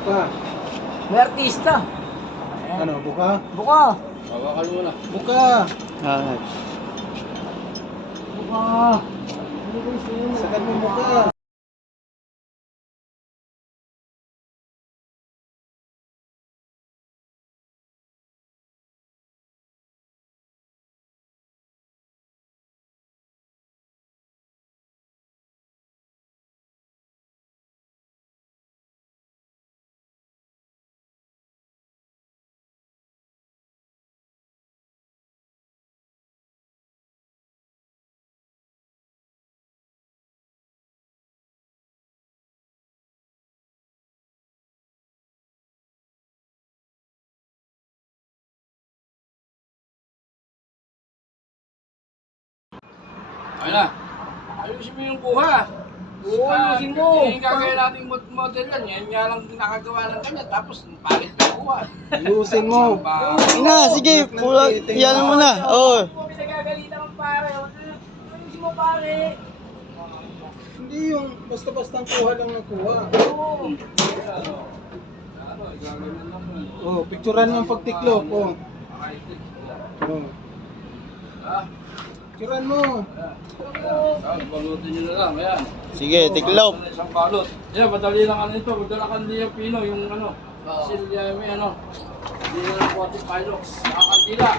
Buka. May artista. Ano, buka? Buka. Hawakan mo na. Buka. Ah, Buka. Sagad mo buka. Ayun na. Ayusin mo yung kuha. Oo, ayusin mo. Yung gagawin nating model yan. Yan nga lang nakagawa ng kanya. Tapos pangit yung kuha. Ayusin mo. na, sige, pula, yan mo na. Oo. Kung pinagagalitan ng pare, ayusin mo pare. Hindi yung basta-bastang kuha lang na kuha. Oo. Ano, gagawin lang mo. Oh, picturean mo ang pagtiklop. Oh. Oh. Ha? Picturean mo. Balutin nyo na lang. Ayan. Sige, tiklop. Isang balot. Yan, madali lang ano ito. Magdala ka niya pino. Yung ano. Silya may ano. Hindi na ng 40 pilox. Nakakandila.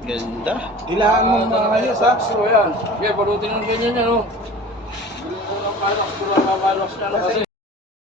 Ganda. Dilaan mo maayos ha. So yan. Sige, balutin ng ganyan yan. Oh. Hindi ko ng pilox. Pura pilox na ano kasi.